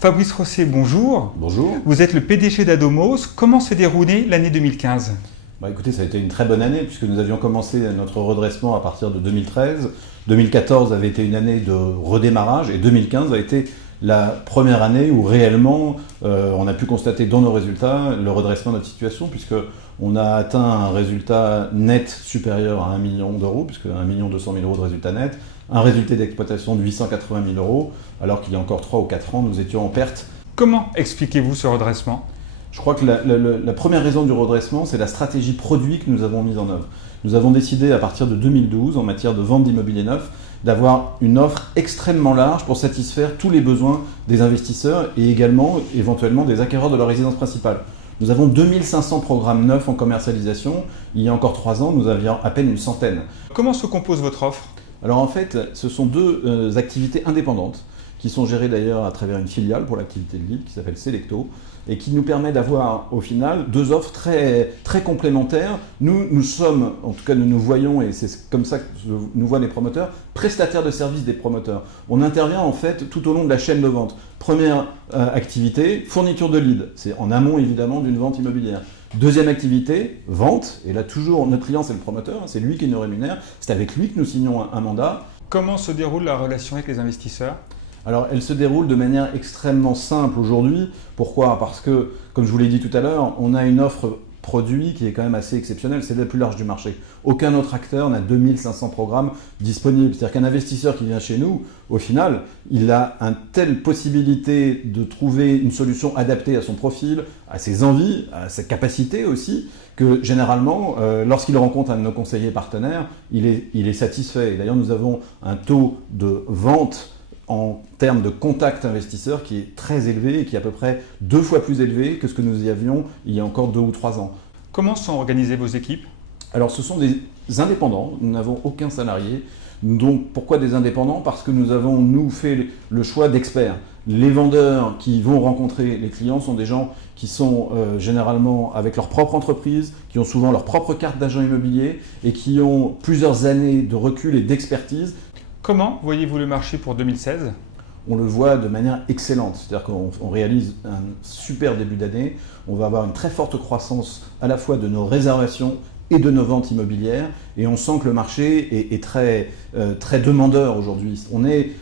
Fabrice Rosset, bonjour. Bonjour. Vous êtes le PDG d'Adomos. Comment s'est déroulée l'année 2015 ? Écoutez, ça a été une très bonne année puisque nous avions commencé notre redressement à partir de 2013. 2014 avait été une année de redémarrage et 2015 a été la première année où réellement on a pu constater dans nos résultats le redressement de notre situation puisque on a atteint un résultat net supérieur à 1 million d'euros, puisque 1 200 000 euros de résultat net, un résultat d'exploitation de 880 000 euros, alors qu'il y a encore 3 ou 4 ans, nous étions en perte. Comment expliquez-vous ce redressement ? Je crois que la première raison du redressement, c'est la stratégie produit que nous avons mise en œuvre. Nous avons décidé à partir de 2012, en matière de vente d'immobilier neuf, d'avoir une offre extrêmement large pour satisfaire tous les besoins des investisseurs et également, éventuellement, des acquéreurs de leur résidence principale. Nous avons 2500 programmes neufs en commercialisation. Il y a encore 3 ans, nous avions à peine une centaine. Comment se compose votre offre ? Alors en fait, ce sont deux activités indépendantes qui sont gérées d'ailleurs à travers une filiale pour l'activité de lead qui s'appelle Selecto et qui nous permet d'avoir au final deux offres très, très complémentaires. Nous sommes, en tout cas nous voyons, et c'est comme ça que nous voient les promoteurs, prestataires de services des promoteurs. On intervient en fait tout au long de la chaîne de vente. Première activité, fourniture de lead. C'est en amont évidemment d'une vente immobilière. Deuxième activité, vente. Et là toujours, notre client c'est le promoteur, c'est lui qui nous rémunère. C'est avec lui que nous signons un mandat. Comment se déroule la relation avec les investisseurs ? Alors, elle se déroule de manière extrêmement simple aujourd'hui. Pourquoi ? Parce que, comme je vous l'ai dit tout à l'heure, on a une offre produit qui est quand même assez exceptionnelle. C'est la plus large du marché. Aucun autre acteur n'a 2500 programmes disponibles. C'est-à-dire qu'un investisseur qui vient chez nous, au final, il a une telle possibilité de trouver une solution adaptée à son profil, à ses envies, à ses capacités aussi, que généralement, lorsqu'il rencontre un de nos conseillers partenaires, il est satisfait. Et d'ailleurs, nous avons un taux de vente en termes de contact investisseur qui est très élevé et qui est à peu près 2 fois plus élevé que ce que nous y avions il y a encore 2 ou 3 ans. Comment sont organisées vos équipes ? Alors ce sont des indépendants, nous n'avons aucun salarié. Donc pourquoi des indépendants ? Parce que nous avons, nous, fait le choix d'experts. Les vendeurs qui vont rencontrer les clients sont des gens qui sont généralement avec leur propre entreprise, qui ont souvent leur propre carte d'agent immobilier et qui ont plusieurs années de recul et d'expertise. Comment voyez-vous le marché pour 2016 ? On le voit de manière excellente, c'est-à-dire qu'on réalise un super début d'année, on va avoir une très forte croissance à la fois de nos réservations et de nos ventes immobilières, et on sent que le marché est très, très demandeur aujourd'hui. On est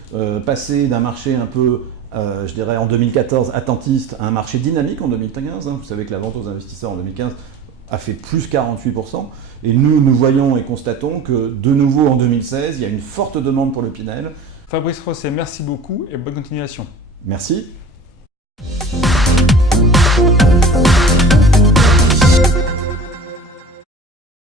passé d'un marché un peu, je dirais en 2014, attentiste, à un marché dynamique en 2015. Vous savez que la vente aux investisseurs en 2015 a fait plus 48%. Et nous voyons et constatons que de nouveau en 2016, il y a une forte demande pour le Pinel. Fabrice Rosset, merci beaucoup et bonne continuation. Merci.